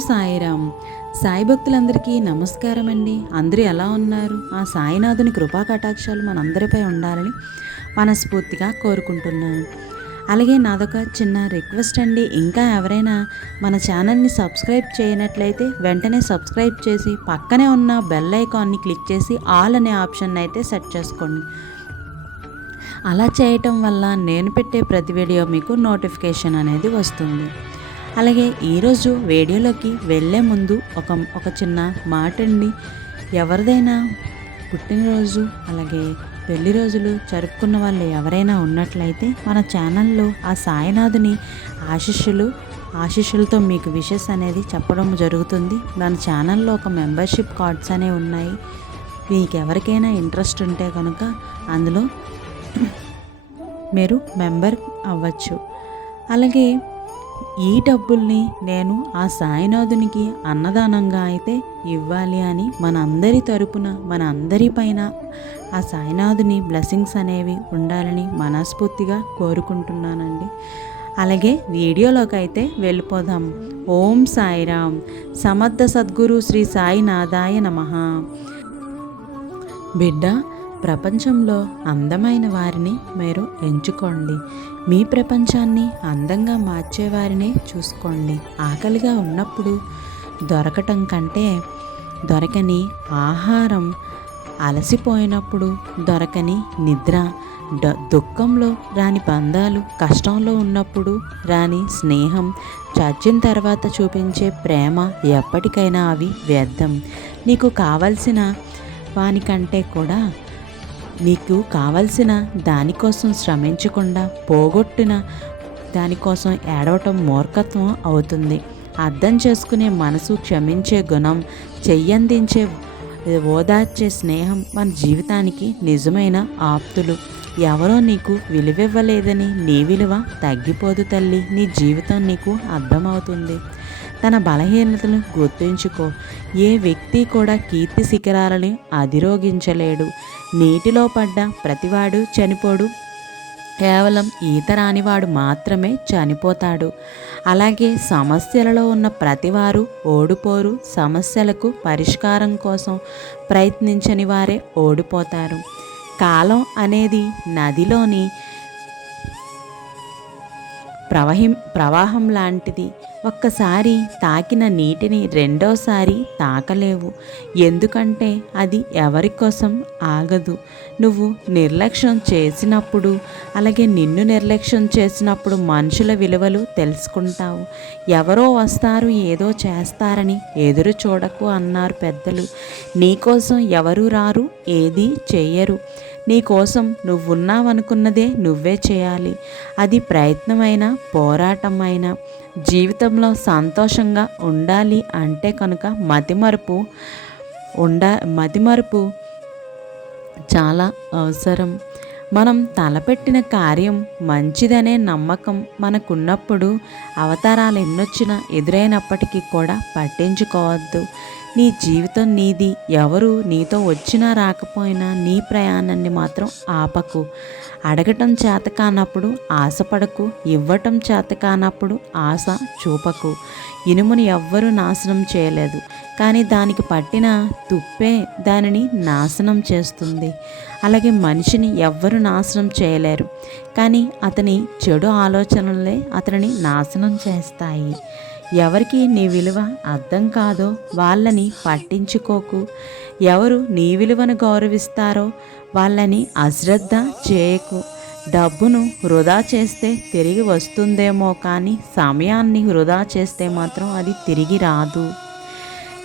సాయిరామ్. సాయి భక్తులందరికీ నమస్కారం అండి అందరూ ఎలా ఉన్నారు? ఆ సాయినాథుని కృపా కటాక్షాలు మనందరిపై ఉండాలని మనస్ఫూర్తిగా కోరుకుంటున్నాను. అలాగే నాదొక చిన్న రిక్వెస్ట్ అండి. ఇంకా ఎవరైనా మన ఛానల్ని సబ్స్క్రైబ్ చేయనట్లయితే వెంటనే సబ్స్క్రైబ్ చేసి పక్కనే ఉన్న బెల్ ఐకాన్ని క్లిక్ చేసి ఆల్ అనే ఆప్షన్ అయితే సెట్ చేసుకోండి. అలా చేయటం వల్ల నేను పెట్టే ప్రతి వీడియో మీకు నోటిఫికేషన్ అనేది వస్తుంది. అలాగే ఈరోజు వీడియోలోకి వెళ్ళే ముందు ఒక ఒక చిన్న మాట అండి. ఎవరిదైనా పుట్టినరోజు అలాగే పెళ్ళి రోజులు జరుపుకున్న వాళ్ళు ఎవరైనా ఉన్నట్లయితే మన ఛానల్లో ఆ సాయినాథుని ఆశిష్యులు ఆశిష్యులతో మీకు విషెస్ అనేది చెప్పడం జరుగుతుంది. మన ఛానల్లో ఒక మెంబర్షిప్ కార్డ్స్ అనేవి ఉన్నాయి. మీకు ఎవరికైనా ఇంట్రెస్ట్ ఉంటే కనుక అందులో మీరు మెంబర్ అవ్వచ్చు. అలాగే ఈ డబ్బుల్ని నేను ఆ సాయినాథునికి అన్నదానంగా అయితే ఇవ్వాలి అని మన అందరి తరపున మన అందరి పైన ఆ సాయినాథుని బ్లెస్సింగ్స్ అనేవి ఉండాలని మనస్ఫూర్తిగా కోరుకుంటున్నానండి. అలాగే వీడియోలోకి అయితే వెళ్ళిపోదాం. ఓం సాయిరామ్ సమర్థ సద్గురు శ్రీ సాయినాథాయ నమ. బిడ్డ ప్రపంచంలో అందమైన వారిని మీరు ఎంచుకోండి. మీ ప్రపంచాన్ని అందంగా మార్చేవారిని చూసుకోండి. ఆకలిగా ఉన్నప్పుడు దొరకటం కంటే దొరకని ఆహారం అలసిపోయినప్పుడు దొరకని నిద్ర దుఃఖంలో రాని బంధాలు కష్టంలో ఉన్నప్పుడు రాని స్నేహం చచ్చిన తర్వాత చూపించే ప్రేమ ఎప్పటికైనా అవి వ్యర్థం. నీకు కావలసిన వానికంటే కూడా నీకు కావలసిన దానికోసం శ్రమించకుండా పోగొట్టిన దానికోసం ఏడవటం మూర్ఖత్వం అవుతుంది. అర్థం చేసుకునే మనసు క్షమించే గుణం చెయ్యందించే ఓదార్చే స్నేహం మన జీవితానికి నిజమైన ఆప్తులు. ఎవరో నీకు విలువివ్వలేదని నీ విలువ తగ్గిపోదు తల్లి. నీ జీవితం నీకు అర్థమవుతుంది. తన బలహీనతను గుర్తుంచుకో. ఏ వ్యక్తి కూడా కీర్తి శిఖరాలని అధిరోగించలేడు. నీటిలో పడ్డ ప్రతివాడు చనిపోడు. కేవలం ఈత రానివాడు మాత్రమే చనిపోతాడు. అలాగే సమస్యలలో ఉన్న ప్రతివారు ఓడిపోరు. సమస్యలకు పరిష్కారం కోసం ప్రయత్నించని వారే ఓడిపోతారు. కాలం అనేది నదిలోని ప్రవహిం ప్రవాహం లాంటిది. ఒక్కసారి తాకిన నీటిని రెండోసారి తాకలేవు. ఎందుకంటే అది ఎవరి కోసం ఆగదు. నువ్వు నిర్లక్ష్యం చేసినప్పుడు అలాగే నిన్ను నిర్లక్ష్యం చేసినప్పుడు మనుషుల విలువలు తెలుసుకుంటావు. ఎవరో వస్తారు ఏదో చేస్తారని ఎదురు చూడకు అన్నారు పెద్దలు. నీకోసం ఎవరు రారు ఏది చేయరు నీకోసం నువ్వున్నావనుకున్నదే నువ్వే చేయాలి. అది ప్రయత్నమైన అయినా జీవితంలో సంతోషంగా ఉండాలి అంటే కనుక మతిమరుపు ఉండ మతిమరుపు చాలా అవసరం. మనం తలపెట్టిన కార్యం మంచిదనే నమ్మకం మనకున్నప్పుడు అవతారాలు ఎన్నొచ్చినా ఎదురైనప్పటికీ కూడా పట్టించుకోవద్దు. నీ జీవితం నీది. ఎవరు నీతో వచ్చినా రాకపోయినా నీ ప్రయాణాన్ని మాత్రం ఆపకు. అడగటం చేత కానప్పుడు ఆశపడకు. ఇవ్వటం చేత కానప్పుడు ఆశ చూపకు. ఇనుమును ఎవ్వరూ నాశనం చేయలేదు. కానీ దానికి పట్టిన తుప్పే దానిని నాశనం చేస్తుంది. అలాగే మనిషిని ఎవ్వరు నాశనం చేయలేరు. కానీ అతని చెడు ఆలోచనలే అతనిని నాశనం చేస్తాయి. ఎవరికి నీ విలువ అర్థం కాదో వాళ్ళని పట్టించుకోకు. ఎవరు నీ విలువను గౌరవిస్తారో వాళ్ళని అశ్రద్ధ చేయకు. డబ్బును వృధా చేస్తే తిరిగి వస్తుందేమో కానీ సమయాన్ని వృధా చేస్తే మాత్రం అది తిరిగి రాదు.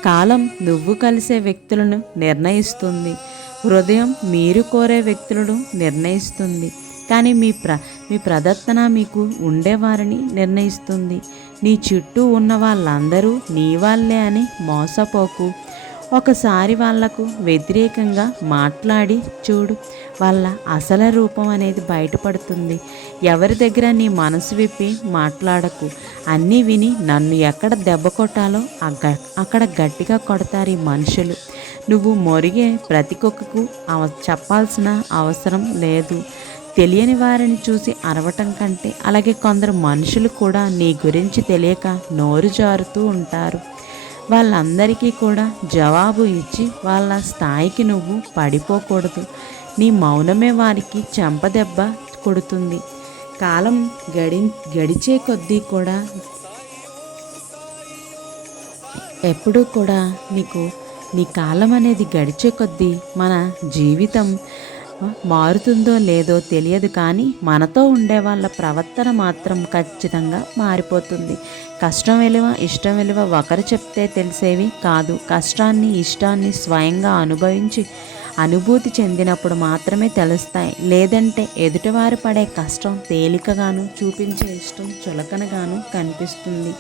కాలం నువ్వు కలిసే వ్యక్తులను నిర్ణయిస్తుంది. హృదయం మీరు కోరే వ్యక్తులను నిర్ణయిస్తుంది. కానీ మీ ప్ర మీ ప్రదర్శన మీకు ఉండేవారిని నిర్ణయిస్తుంది. నీ చుట్టూ ఉన్న వాళ్ళందరూ నీ వాళ్ళే అని మోసపోకు. ఒకసారి వాళ్ళకు వ్యతిరేకంగా మాట్లాడి చూడు వాళ్ళ అసలు రూపం అనేది బయటపడుతుంది. ఎవరి దగ్గర నీ మనసు విప్పి మాట్లాడకు. అన్నీ విని నన్ను ఎక్కడ దెబ్బ కొట్టాలో అక్కడ గట్టిగా కొడతారు ఈ మనుషులు. నువ్వు మొరిగే ప్రతి కుక్కకు చెప్పాల్సిన అవసరం లేదు. తెలియని వారిని చూసి అరవటం కంటే అలాగే కొందరు మనుషులు కూడా నీ గురించి తెలియక నోరు జారుతూ ఉంటారు. వాళ్ళందరికీ కూడా జవాబు ఇచ్చి వాళ్ళ స్థాయికి నువ్వు పడిపోకూడదు. నీ మౌనమే వారికి చెంపదెబ్బ కొడుతుంది. కాలం గడి గడిచే కొద్దీ కూడా ఎప్పుడూ కూడా నీకు నీ కాలం అనేది గడిచే కొద్దీ మన జీవితం మారుతుందో లేదో తెలియదు కానీ మనతో ఉండే వాళ్ళ ప్రవర్తన మాత్రం ఖచ్చితంగా మారిపోతుంది. కష్టం విలువ ఇష్టం విలువ ఒకరు చెప్తే తెలిసేవి కాదు. కష్టాన్ని ఇష్టాన్ని స్వయంగా అనుభవించి అనుభూతి చెందినప్పుడు మాత్రమే తెలుస్తాయి. లేదంటే ఎదుటివారు పడే కష్టం తేలికగాను చూపించే ఇష్టం చులకనగాను కనిపిస్తుంది.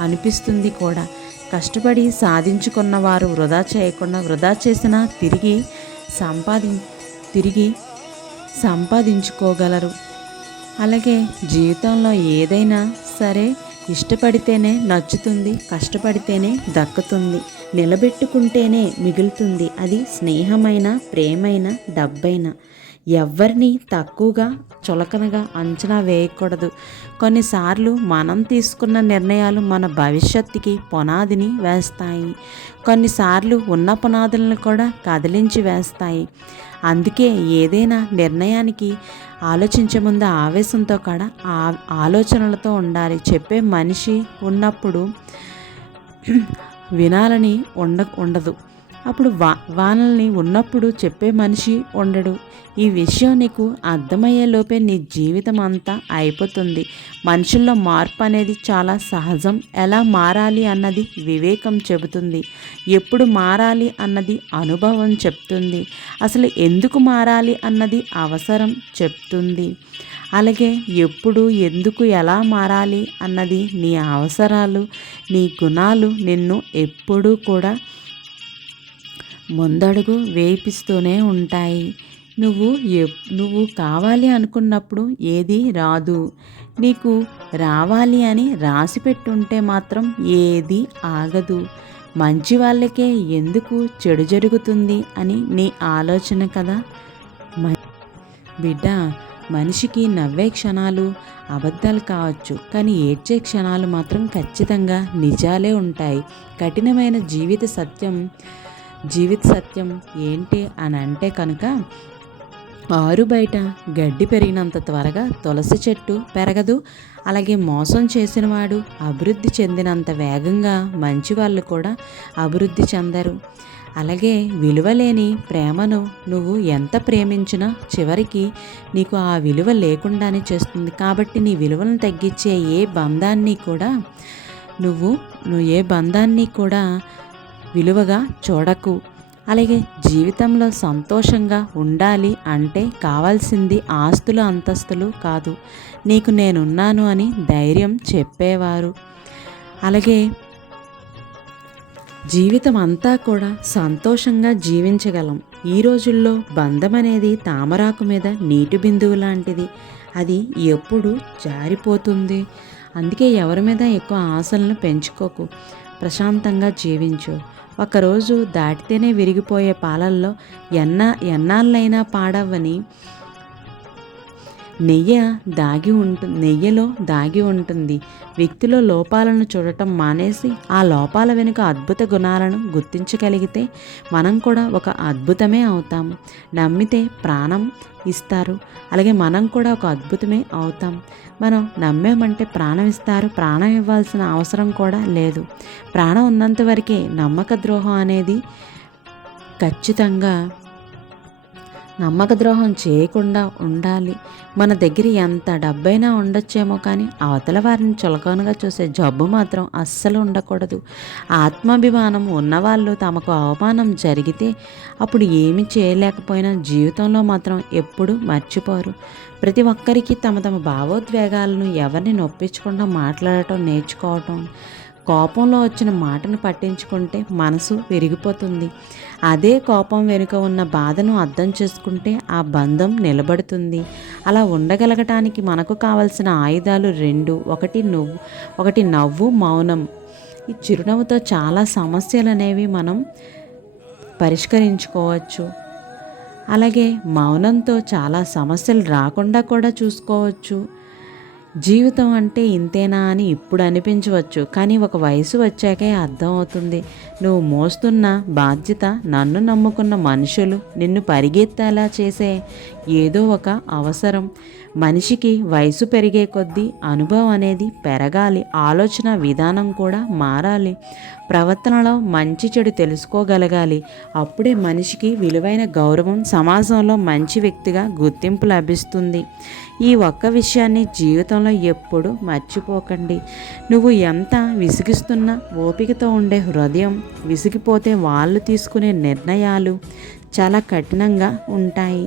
అనిపిస్తుంది కూడా. కష్టపడి సాధించుకున్న వారు వృధా చేయకుండా వృధా చేసినా తిరిగి సంపాదించ తిరిగి సంపాదించుకోగలరు. అలాగే జీవితంలో ఏదైనా సరే ఇష్టపడితేనే నచ్చుతుంది కష్టపడితేనే దక్కుతుంది నిలబెట్టుకుంటేనే మిగులుతుంది. అది స్నేహమైన ప్రేమైన డబ్బైనా. ఎవరిని తక్కువగా చులకనగా అంచనా వేయకూడదు. కొన్నిసార్లు మనం తీసుకున్న నిర్ణయాలు మన భవిష్యత్తుకి పునాదిని వేస్తాయి. కొన్నిసార్లు ఉన్న పునాదులను కూడా కదిలించి వేస్తాయి. అందుకే ఏదైనా నిర్ణయానికి ఆలోచించే ముందు ఆవేశంతో కూడా ఆ ఆలోచనలతో ఉండాలి. చెప్పే మనిషి ఉన్నప్పుడు వినాలని ఉండ ఉండదు. అప్పుడు వా వానల్ని ఉన్నప్పుడు చెప్పే మనిషి ఉండడు. ఈ విషయం నీకు అర్థమయ్యేలోపే నీ జీవితం అంతా అయిపోతుంది. మనుషుల్లో మార్పు అనేది చాలా సహజం. ఎలా మారాలి అన్నది వివేకం చెబుతుంది. ఎప్పుడు మారాలి అన్నది అనుభవం చెప్తుంది. అసలు ఎందుకు మారాలి అన్నది అవసరం చెప్తుంది. అలాగే ఎప్పుడు ఎందుకు ఎలా మారాలి అన్నది నీ అవసరాలు నీ గుణాలు నిన్ను ఎప్పుడూ కూడా ముందడుగు వేయిపిస్తూనే ఉంటాయి. నువ్వు నువ్వు కావాలి అనుకున్నప్పుడు ఏది రాదు. నీకు రావాలి అని రాసి పెట్టుంటే మాత్రం ఏది ఆగదు. మంచి వాళ్ళకే ఎందుకు చెడు జరుగుతుంది అని నీ ఆలోచన కదా? బిడ్డ మనిషికి నవ్వే క్షణాలు అబద్ధాలు కావచ్చు కానీ ఏడ్చే క్షణాలు మాత్రం ఖచ్చితంగా నిజాలే ఉంటాయి. కఠినమైన జీవిత సత్యం జీవిత సత్యం ఏంటి అని అంటే కనుక ఆరు బయట గడ్డి పెరిగినంత త్వరగా తులసి చెట్టు పెరగదు. అలాగే మోసం చేసినవాడు అభివృద్ధి చెందినంత వేగంగా మంచి వాళ్ళు కూడా అభివృద్ధి చెందరు. అలాగే విలువలేని ప్రేమను నువ్వు ఎంత ప్రేమించినా చివరికి నీకు ఆ విలువ లేకుండానే చేస్తుంది. కాబట్టి నీ విలువలను తగ్గించే ఏ బంధాన్ని కూడా నువ్వు నువ్వు ఏ బంధాన్ని కూడా విలువగా చూడకు. అలాగే జీవితంలో సంతోషంగా ఉండాలి అంటే కావాల్సింది ఆస్తులు అంతస్తులు కాదు. నీకు నేనున్నాను అని ధైర్యం చెప్పేవారు. అలాగే జీవితం అంతా కూడా సంతోషంగా జీవించగలం. ఈ రోజుల్లో బంధం అనేది తామరాకు మీద నీటి బిందువు లాంటిది. అది ఎప్పుడు జారిపోతుంది. అందుకే ఎవరి మీద ఎక్కువ ఆశలను పెంచుకోకు. ప్రశాంతంగా జీవించు. ఒకరోజు దాటితేనే విరిగిపోయే పాలల్లో ఎన్న ఎన్నాళ్ళైనా పాడవని నెయ్య దాగి ఉంటుంది నెయ్యలో దాగి ఉంటుంది. వ్యక్తిలో లోపాలను చూడటం మానేసి ఆ లోపాల వెనుక అద్భుత గుణాలను గుర్తించగలిగితే మనం కూడా ఒక అద్భుతమే అవుతాము నమ్మితే ప్రాణం ఇస్తారు. అలాగే మనం కూడా ఒక అద్భుతమే అవుతాం. మనం నమ్మేమంటే ప్రాణం ఇస్తారు. ప్రాణం ఇవ్వాల్సిన అవసరం కూడా లేదు. ప్రాణం ఉన్నంత వరకే నమ్మక ద్రోహం అనేది ఖచ్చితంగా నమ్మక ద్రోహం చేయకుండా ఉండాలి. మన దగ్గర ఎంత డబ్బైనా ఉండొచ్చేమో కానీ అవతల వారిని చులకనగా చూసే జబ్బు మాత్రం అస్సలు ఉండకూడదు. ఆత్మాభిమానం ఉన్నవాళ్ళు తమకు అవమానం జరిగితే అప్పుడు ఏమి చేయలేకపోయినా జీవితంలో మాత్రం ఎప్పుడూ మర్చిపోరు. ప్రతి ఒక్కరికి తమ తమ భావోద్వేగాలను ఎవరిని నొప్పించకుండా మాట్లాడటం నేర్చుకోవటం కోపంలో వచ్చిన మాటను పట్టించుకుంటే మనసు విరిగిపోతుంది. అదే కోపం వెనుక ఉన్న బాధను అర్థం చేసుకుంటే ఆ బంధం నిలబడుతుంది. అలా ఉండగలగటానికి మనకు కావలసిన ఆయుధాలు రెండు ఒకటి నువ్వు ఒకటి నవ్వు మౌనం. ఈ చిరునవ్వుతో చాలా సమస్యలు అనేవి మనం పరిష్కరించుకోవచ్చు. అలాగే మౌనంతో చాలా సమస్యలు రాకుండా కూడా చూసుకోవచ్చు. జీవితం అంటే ఇంతేనా అని ఇప్పుడు అనిపించవచ్చు కానీ ఒక వయసు వచ్చాకే అర్థం అవుతుంది. నువ్వు మోస్తున్న బాధ్యత నన్ను నమ్ముకున్న మనుషులు నిన్ను పరిగెత్తేలా చేసే ఏదో ఒక అవసరం. మనిషికి వయసు పెరిగే కొద్దీ అనుభవం అనేది పెరగాలి ఆలోచన విధానం కూడా మారాలి. ప్రవర్తనలో మంచి చెడు తెలుసుకోగలగాలి. అప్పుడే మనిషికి విలువైన గౌరవం సమాజంలో మంచి వ్యక్తిగా గుర్తింపు లభిస్తుంది. ఈ ఒక్క విషయాన్ని జీవితంలో ఎప్పుడు మర్చిపోకండి. నువ్వు ఎంత విసిగిస్తున్నా ఓపికతో ఉండే హృదయం విసిగిపోతే వాళ్ళు తీసుకునే నిర్ణయాలు చాలా కఠినంగా ఉంటాయి.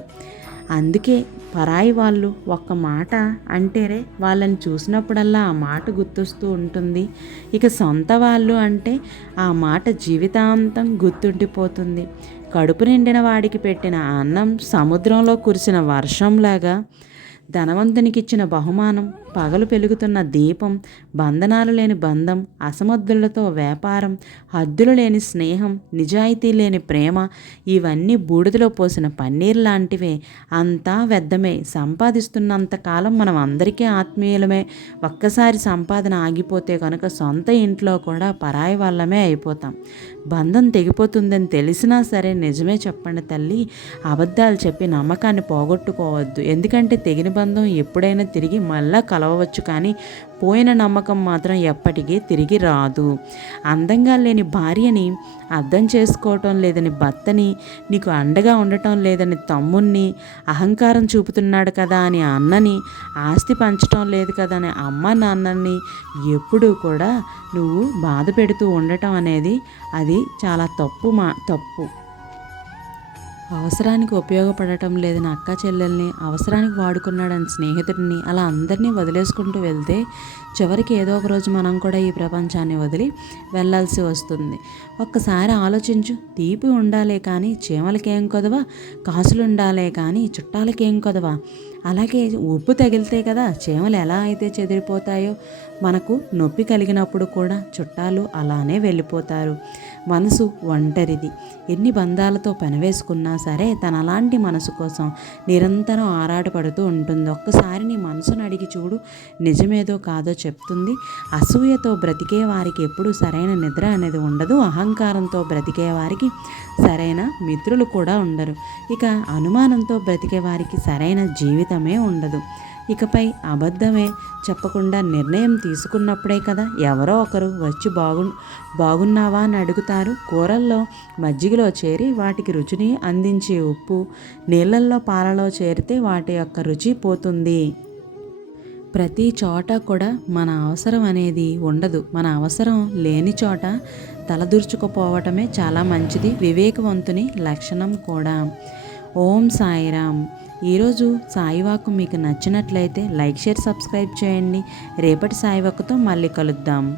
అందుకే పరాయి వాళ్ళు ఒక్క మాట అంటేరే వాళ్ళని చూసినప్పుడల్లా ఆ మాట గుర్తొస్తూ ఉంటుంది. ఇక సొంత వాళ్ళు అంటే ఆ మాట జీవితాంతం గుర్తుండిపోతుంది. కడుపు నిండిన వాడికి పెట్టిన అన్నం సముద్రంలో కురిసిన వర్షంలాగా ధనవంతునికిచ్చిన బహుమానం పగలు పెలుగుతున్న దీపం బంధనాలు లేని బంధం అసమర్థులతో వ్యాపారం హద్దులు లేని స్నేహం నిజాయితీ లేని ప్రేమ ఇవన్నీ బూడిదలో పోసిన పన్నీర్ లాంటివే. అంతా వ్యర్థమే. సంపాదిస్తున్నంత కాలం మనం అందరికీ ఆత్మీయులమే. ఒక్కసారి సంపాదన ఆగిపోతే కనుక సొంత ఇంట్లో కూడా పరాయి వాళ్ళమే అయిపోతాం. బంధం తెగిపోతుందని తెలిసినా సరే నిజమే చెప్పండి తల్లి. అబద్ధాలు చెప్పి నమ్మకాన్ని పోగొట్టుకోవద్దు. ఎందుకంటే తెగిన బంధం ఎప్పుడైనా తిరిగి మళ్ళా కలవవచ్చు కానీ పోయిన నమ్మకం మాత్రం ఎప్పటికీ తిరిగి రాదు. అందంగా లేని భార్యని అర్థం చేసుకోవటం లేదని భర్తని నీకు అండగా ఉండటం లేదని తమ్ముణ్ణి అహంకారం చూపుతున్నాడు కదా అని అన్నని ఆస్తి పంచటం లేదు కదా అని అమ్మ నాన్నని ఎప్పుడూ కూడా నువ్వు బాధ పెడుతూ ఉండటం అనేది అది చాలా తప్పు మా తప్పు. అవసరానికి ఉపయోగపడటం లేదని అక్క చెల్లెల్ని అవసరానికి వాడుకున్నాడని స్నేహితుడిని అలా అందరినీ వదిలేసుకుంటూ వెళ్తే చివరికి ఏదో ఒక రోజు మనం కూడా ఈ ప్రపంచాన్ని వదిలి వెళ్ళాల్సి వస్తుంది. ఒక్కసారి ఆలోచించు తీపి ఉండాలే కానీ చీమలకేం కొదవా కాసులు ఉండాలే కానీ చుట్టాలకేం కొదవా? అలాగే ఉప్పు తగిలితే కదా చీమలు ఎలా అయితే చెదిరిపోతాయో మనకు నొప్పి కలిగినప్పుడు కూడా చుట్టాలు అలానే వెళ్ళిపోతారు. మనసు ఒంటరిది. ఎన్ని బంధాలతో పెనవేసుకున్నా సరే తన అలాంటి మనసు కోసం నిరంతరం ఆరాటపడుతూ ఉంటుంది. ఒక్కసారి నీ మనసును అడిగి చూడు నిజమేదో కాదో చెప్తుంది. అసూయతో బ్రతికే వారికి ఎప్పుడు సరైన నిద్ర అనేది ఉండదు. అహంకారంతో బ్రతికే వారికి సరైన మిత్రులు కూడా ఉండరు. ఇక అనుమానంతో బ్రతికే వారికి సరైన జీవితమే ఉండదు. ఇకపై అబద్ధమే చెప్పకుండా నిర్ణయం తీసుకున్నప్పుడే కదా ఎవరో ఒకరు వచ్చి బాగు బాగున్నావా అని అడుగుతారు. కూరల్లో మజ్జిగలో చేరి వాటికి రుచిని అందించే ఉప్పు నీళ్ళల్లో పాలలో చేరితే వాటి యొక్క రుచి పోతుంది. ప్రతి చోట కూడా మన అవసరం అనేది ఉండదు. మన అవసరం లేని చోట తలదూర్చుకుపోవటమే చాలా మంచిది. వివేకవంతుని లక్షణం కూడా. ఓం సాయిరామ్. ఈరోజు సాయివాకు మీకు నచ్చినట్లయితే లైక్ షేర్ సబ్స్క్రైబ్ చేయండి. రేపటి సాయివాకుతో మళ్ళీ కలుద్దాం.